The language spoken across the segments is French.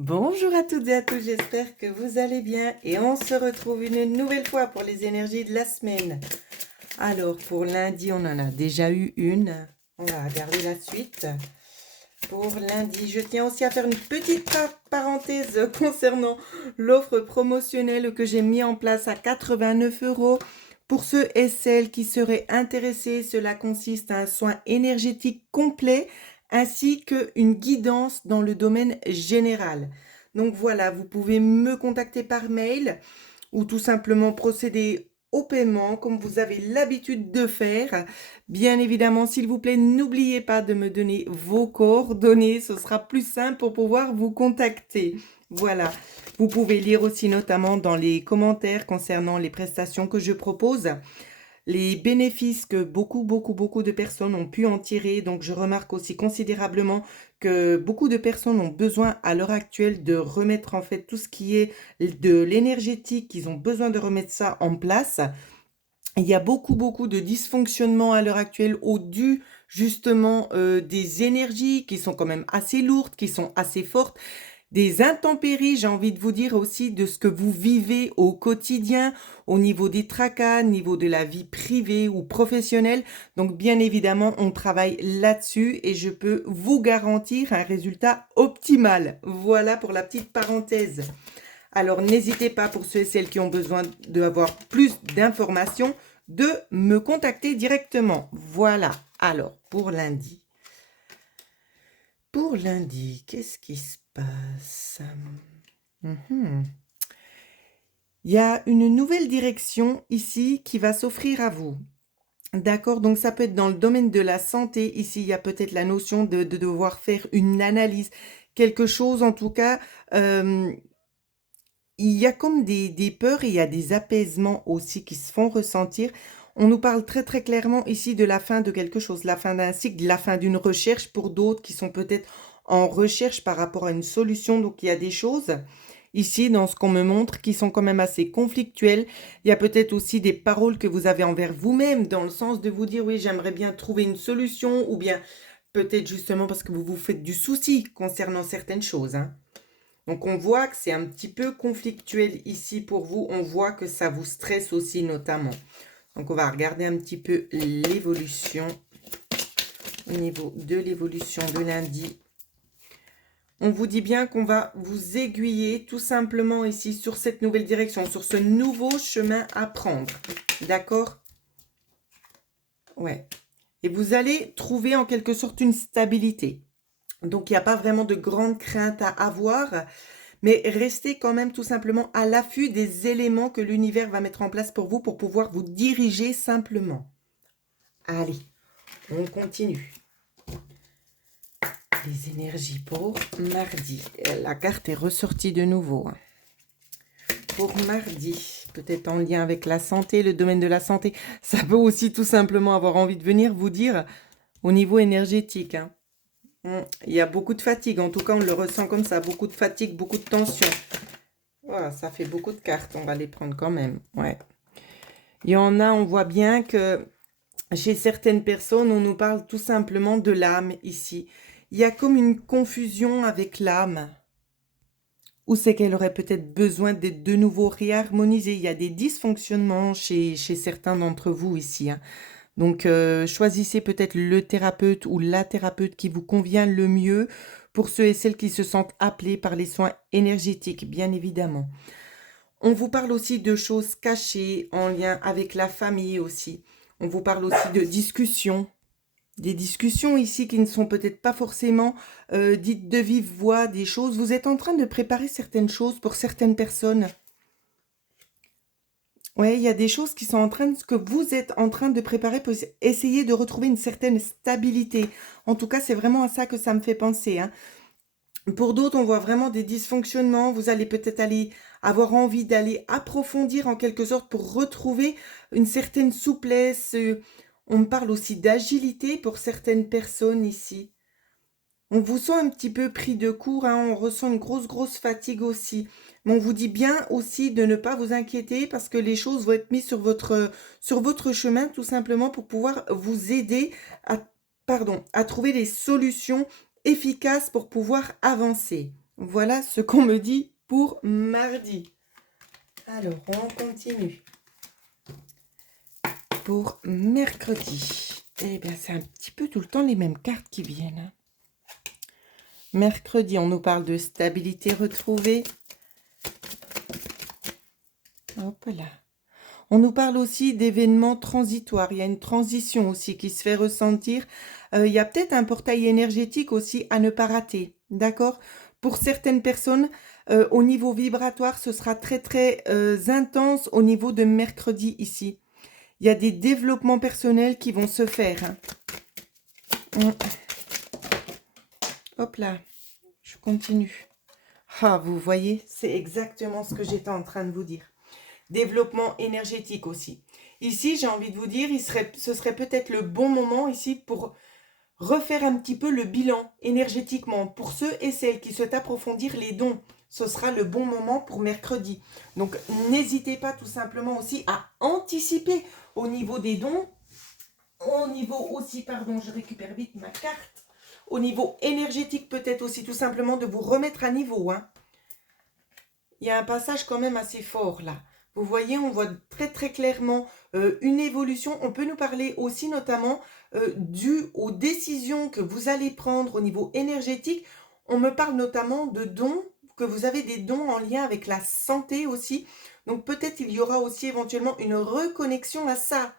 Bonjour à toutes et à tous, j'espère que vous allez bien et on se retrouve une nouvelle fois pour les énergies de la semaine. Alors pour lundi, on en a déjà eu une, on va regarder la suite. Pour lundi, je tiens aussi à faire une petite parenthèse concernant l'offre promotionnelle que j'ai mis en place à 89 €. Pour ceux et celles qui seraient intéressés, cela consiste à un soin énergétique complet ainsi qu'une guidance dans le domaine général. Donc voilà, vous pouvez me contacter par mail ou tout simplement procéder au paiement comme vous avez l'habitude de faire. Bien évidemment, s'il vous plaît, n'oubliez pas de me donner vos coordonnées, ce sera plus simple pour pouvoir vous contacter. Voilà, vous pouvez lire aussi notamment dans les commentaires concernant les prestations que je propose les bénéfices que beaucoup de personnes ont pu en tirer. Donc, je remarque aussi considérablement que beaucoup de personnes ont besoin à l'heure actuelle de remettre en fait tout ce qui est de l'énergétique, ils ont besoin de remettre ça en place. Il y a beaucoup de dysfonctionnements à l'heure actuelle au dû justement des énergies qui sont quand même assez lourdes, qui sont assez fortes des intempéries, j'ai envie de vous dire aussi de ce que vous vivez au quotidien, au niveau des tracas, au niveau de la vie privée ou professionnelle. Donc, bien évidemment, on travaille là-dessus et je peux vous garantir un résultat optimal. Voilà pour la petite parenthèse. Alors, n'hésitez pas pour ceux et celles qui ont besoin d'avoir plus d'informations, de me contacter directement. Voilà. Alors, pour lundi. Pour lundi, qu'est-ce qui se passe? Mhm. Il y a une nouvelle direction ici qui va s'offrir à vous. D'accord, donc ça peut être dans le domaine de la santé. Ici, il y a peut-être la notion de devoir faire une analyse, quelque chose en tout cas. Il y a comme des peurs et il y a des apaisements aussi qui se font ressentir. On nous parle très clairement ici de la fin de quelque chose, la fin d'un cycle, la fin d'une recherche pour d'autres qui sont peut-être en recherche par rapport à une solution. Donc, il y a des choses ici dans ce qu'on me montre qui sont quand même assez conflictuelles. Il y a peut-être aussi des paroles que vous avez envers vous-même dans le sens de vous dire, oui, j'aimerais bien trouver une solution ou bien peut-être justement parce que vous vous faites du souci concernant certaines choses, hein. Donc, on voit que c'est un petit peu conflictuel ici pour vous. On voit que ça vous stresse aussi notamment. Donc, on va regarder un petit peu l'évolution au niveau de l'évolution de lundi. On vous dit bien qu'on va vous aiguiller tout simplement ici sur cette nouvelle direction, sur ce nouveau chemin à prendre. D'accord? Ouais. Et vous allez trouver en quelque sorte une stabilité. Donc, il n'y a pas vraiment de grande crainte à avoir. Mais restez quand même tout simplement à l'affût des éléments que l'univers va mettre en place pour vous pour pouvoir vous diriger simplement. Allez, on continue. Les énergies pour mardi. La carte est ressortie de nouveau. Pour mardi, peut-être en lien avec la santé, le domaine de la santé. Ça peut aussi tout simplement avoir envie de venir vous dire au niveau énergétique. Il y a beaucoup de fatigue. En tout cas, on le ressent comme ça. Beaucoup de fatigue, beaucoup de tension. Voilà, ça fait beaucoup de cartes, on va les prendre quand même, ouais. Il y en a, on voit bien que chez certaines personnes, on nous parle tout simplement de l'âme ici. Il y a comme une confusion avec l'âme. Ou c'est qu'elle aurait peut-être besoin d'être de nouveau réharmonisée. Il y a des dysfonctionnements chez certains d'entre vous ici, hein. Donc, choisissez peut-être le thérapeute ou la thérapeute qui vous convient le mieux pour ceux et celles qui se sentent appelés par les soins énergétiques, bien évidemment. On vous parle aussi de choses cachées en lien avec la famille aussi. On vous parle aussi de discussions. Des discussions ici qui ne sont peut-être pas forcément dites de vive voix, des choses. Vous êtes en train de préparer certaines choses pour certaines personnes. Oui, il y a des choses qui sont que vous êtes en train de préparer pour essayer de retrouver une certaine stabilité. En tout cas, c'est vraiment à ça que ça me fait penser, hein. Pour d'autres, on voit vraiment des dysfonctionnements. Vous allez peut-être avoir envie d'aller approfondir en quelque sorte pour retrouver une certaine souplesse. On me parle aussi d'agilité pour certaines personnes ici. On vous sent un petit peu pris de court, hein, on ressent une grosse fatigue aussi. Mais on vous dit bien aussi de ne pas vous inquiéter parce que les choses vont être mises sur votre chemin tout simplement pour pouvoir vous aider à trouver des solutions efficaces pour pouvoir avancer. voilà ce qu'on me dit pour mardi. Alors, on continue. Pour mercredi, eh bien, c'est un petit peu tout le temps les mêmes cartes qui viennent, hein. Mercredi, on nous parle de stabilité retrouvée. Hop là. On nous parle aussi d'événements transitoires. Il y a une transition aussi qui se fait ressentir. Il y a peut-être un portail énergétique aussi à ne pas rater. D'accord? Pour certaines personnes, au niveau vibratoire, ce sera très très intense au niveau de mercredi ici. Il y a des développements personnels qui vont se faire, hein. Hop là, je continue. Ah, vous voyez, c'est exactement ce que j'étais en train de vous dire. Développement énergétique aussi. Ici, j'ai envie de vous dire, ce serait peut-être le bon moment ici pour refaire un petit peu le bilan énergétiquement. Pour ceux et celles qui souhaitent approfondir les dons, ce sera le bon moment pour mercredi. Donc, n'hésitez pas tout simplement aussi à anticiper au niveau des dons, au niveau aussi, pardon, je récupère vite ma carte, au niveau énergétique peut-être aussi tout simplement de vous remettre à niveau, hein. Il y a un passage quand même assez fort là. Vous voyez, on voit très très clairement une évolution. On peut nous parler aussi notamment dû aux décisions que vous allez prendre au niveau énergétique. On me parle notamment de dons, que vous avez des dons en lien avec la santé aussi. Donc peut-être il y aura aussi éventuellement une reconnexion à ça.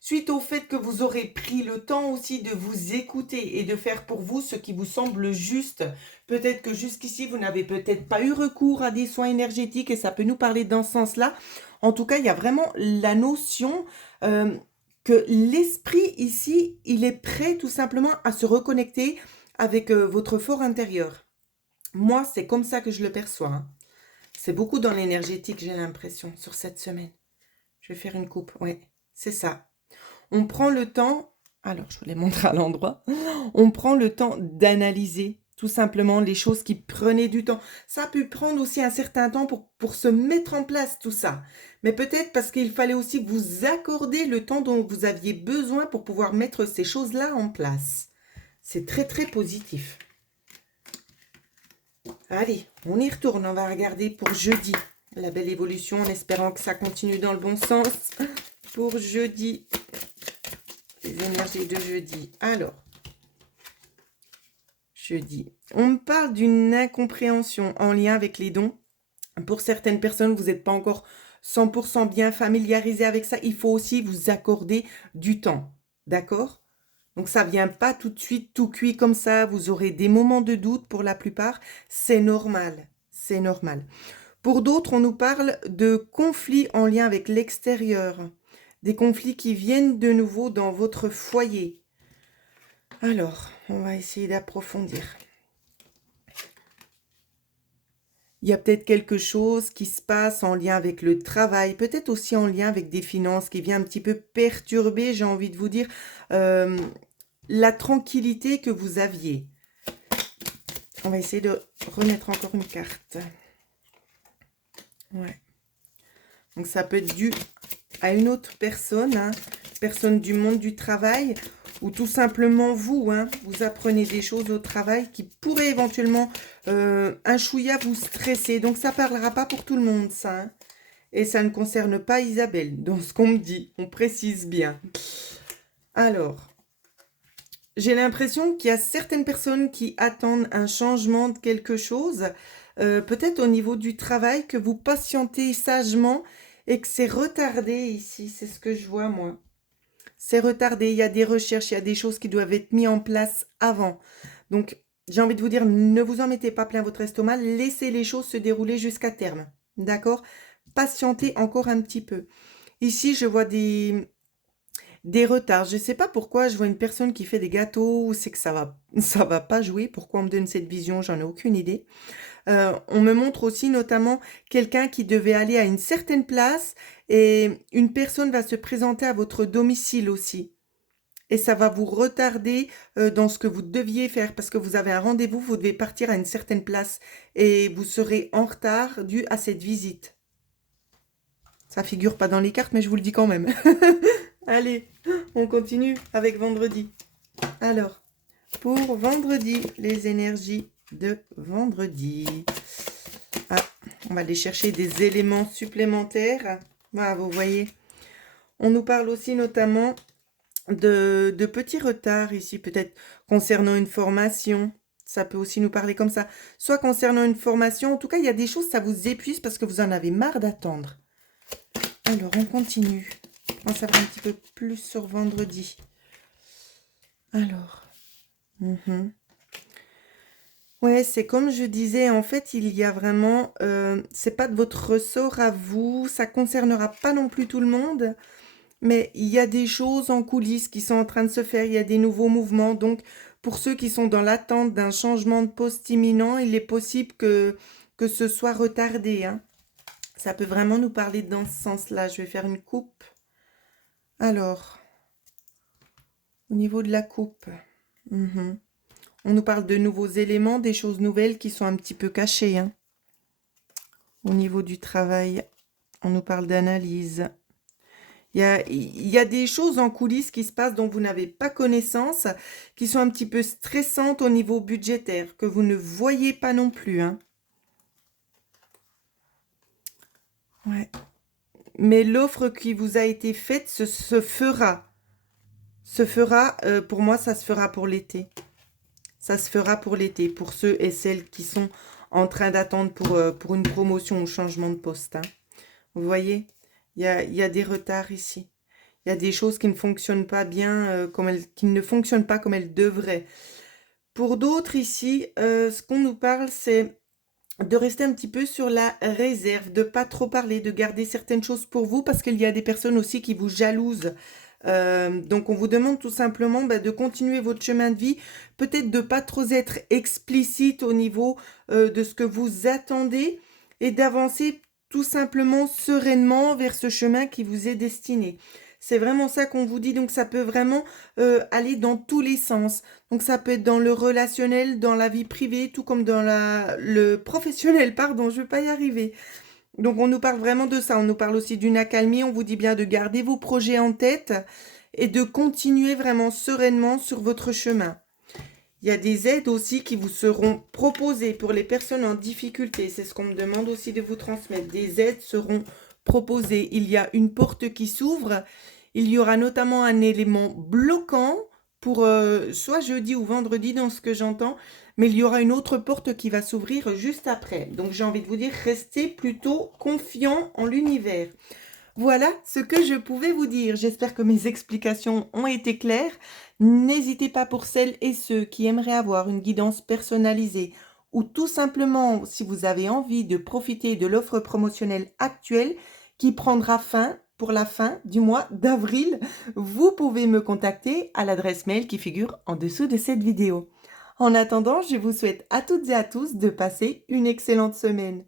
Suite au fait que vous aurez pris le temps aussi de vous écouter et de faire pour vous ce qui vous semble juste. Peut-être que jusqu'ici, vous n'avez peut-être pas eu recours à des soins énergétiques et ça peut nous parler dans ce sens-là. En tout cas, il y a vraiment la notion que l'esprit ici, il est prêt tout simplement à se reconnecter avec votre fort intérieur. Moi, c'est comme ça que je le perçois, hein. C'est beaucoup dans l'énergétique, j'ai l'impression, sur cette semaine. Je vais faire une coupe, ouais, c'est ça. On prend le temps, alors je vous les montre à l'endroit, on prend le temps d'analyser tout simplement les choses qui prenaient du temps. Ça a pu prendre aussi un certain temps pour se mettre en place tout ça. Mais peut-être parce qu'il fallait aussi vous accorder le temps dont vous aviez besoin pour pouvoir mettre ces choses-là en place. C'est très très positif. Allez, on y retourne, on va regarder pour jeudi. La belle évolution en espérant que ça continue dans le bon sens. Pour jeudi, les énergies de jeudi. Alors, jeudi. On me parle d'une incompréhension en lien avec les dons. Pour certaines personnes, vous n'êtes pas encore 100% bien familiarisé avec ça. Il faut aussi vous accorder du temps. D'accord? Donc, ça ne vient pas tout de suite tout cuit comme ça. Vous aurez des moments de doute pour la plupart. C'est normal. C'est normal. Pour d'autres, on nous parle de conflits en lien avec l'extérieur. Des conflits qui viennent de nouveau dans votre foyer. Alors, on va essayer d'approfondir. Il y a peut-être quelque chose qui se passe en lien avec le travail, peut-être aussi en lien avec des finances qui vient un petit peu perturber, j'ai envie de vous dire, la tranquillité que vous aviez. On va essayer de remettre encore une carte. Ouais. Donc, ça peut être dû à une autre personne, hein, personne du monde du travail, ou tout simplement vous, hein, vous apprenez des choses au travail qui pourraient éventuellement un chouïa vous stresser. Donc, ça ne parlera pas pour tout le monde, ça, hein. Et ça ne concerne pas Isabelle, dans ce qu'on me dit. On précise bien. Alors, j'ai l'impression qu'il y a certaines personnes qui attendent un changement de quelque chose, peut-être au niveau du travail, que vous patientez sagement et que c'est retardé ici. C'est ce que je vois, moi. C'est retardé, il y a des recherches, il y a des choses qui doivent être mises en place avant. Donc, j'ai envie de vous dire, ne vous en mettez pas plein votre estomac, laissez les choses se dérouler jusqu'à terme. D'accord? Patientez encore un petit peu. Ici, je vois des retards. Je ne sais pas pourquoi je vois une personne qui fait des gâteaux, ou c'est que ça va pas jouer. Pourquoi on me donne cette vision? J'en ai aucune idée. On me montre aussi notamment quelqu'un qui devait aller à une certaine place et une personne va se présenter à votre domicile aussi. Et ça va vous retarder dans ce que vous deviez faire parce que vous avez un rendez-vous, vous devez partir à une certaine place et vous serez en retard dû à cette visite. Ça figure pas dans les cartes, mais je vous le dis quand même. Allez, on continue avec vendredi. Alors, pour vendredi, les énergies de vendredi. Ah, on va aller chercher des éléments supplémentaires. Voilà, vous voyez. On nous parle aussi notamment de petits retards ici, peut-être concernant une formation. Ça peut aussi nous parler comme ça. Soit concernant une formation, en tout cas, il y a des choses, ça vous épuise parce que vous en avez marre d'attendre. Alors, on continue. On va savoir un petit peu plus sur vendredi. Alors. Ouais, c'est comme je disais, en fait, il y a vraiment, c'est pas de votre ressort à vous, ça concernera pas non plus tout le monde, mais il y a des choses en coulisses qui sont en train de se faire, il y a des nouveaux mouvements, donc pour ceux qui sont dans l'attente d'un changement de poste imminent, il est possible que ce soit retardé, hein. Ça peut vraiment nous parler dans ce sens-là. Je vais faire une coupe. Alors, au niveau de la coupe, on nous parle de nouveaux éléments, des choses nouvelles qui sont un petit peu cachées, hein. Au niveau du travail, on nous parle d'analyse. Il y a des choses en coulisses qui se passent dont vous n'avez pas connaissance, qui sont un petit peu stressantes au niveau budgétaire, que vous ne voyez pas non plus, hein. Ouais. Mais l'offre qui vous a été faite se fera. Pour moi, ça se fera pour l'été. Ça se fera pour l'été, pour ceux et celles qui sont en train d'attendre pour une promotion ou changement de poste, hein. Vous voyez, il y a des retards ici. Il y a des choses qui ne fonctionnent pas bien, qui ne fonctionnent pas comme elles devraient. Pour d'autres ici, ce qu'on nous parle, c'est de rester un petit peu sur la réserve, de pas trop parler, de garder certaines choses pour vous, parce qu'il y a des personnes aussi qui vous jalousent. Donc on vous demande tout simplement de continuer votre chemin de vie, peut-être de pas trop être explicite au niveau de ce que vous attendez et d'avancer tout simplement sereinement vers ce chemin qui vous est destiné. C'est vraiment ça qu'on vous dit, donc ça peut vraiment aller dans tous les sens. Donc ça peut être dans le relationnel, dans la vie privée, tout comme dans le professionnel, pardon, je ne vais pas y arriver. Donc on nous parle vraiment de ça, on nous parle aussi d'une accalmie, on vous dit bien de garder vos projets en tête et de continuer vraiment sereinement sur votre chemin. Il y a des aides aussi qui vous seront proposées pour les personnes en difficulté. C'est ce qu'on me demande aussi de vous transmettre. Des aides seront proposées. Il y a une porte qui s'ouvre. Il y aura notamment un élément bloquant pour soit jeudi ou vendredi dans ce que j'entends. Mais il y aura une autre porte qui va s'ouvrir juste après. Donc j'ai envie de vous dire, restez plutôt confiant en l'univers. Voilà ce que je pouvais vous dire. J'espère que mes explications ont été claires. N'hésitez pas pour celles et ceux qui aimeraient avoir une guidance personnalisée ou tout simplement si vous avez envie de profiter de l'offre promotionnelle actuelle qui prendra fin pour la fin du mois d'avril, vous pouvez me contacter à l'adresse mail qui figure en dessous de cette vidéo. En attendant, je vous souhaite à toutes et à tous de passer une excellente semaine.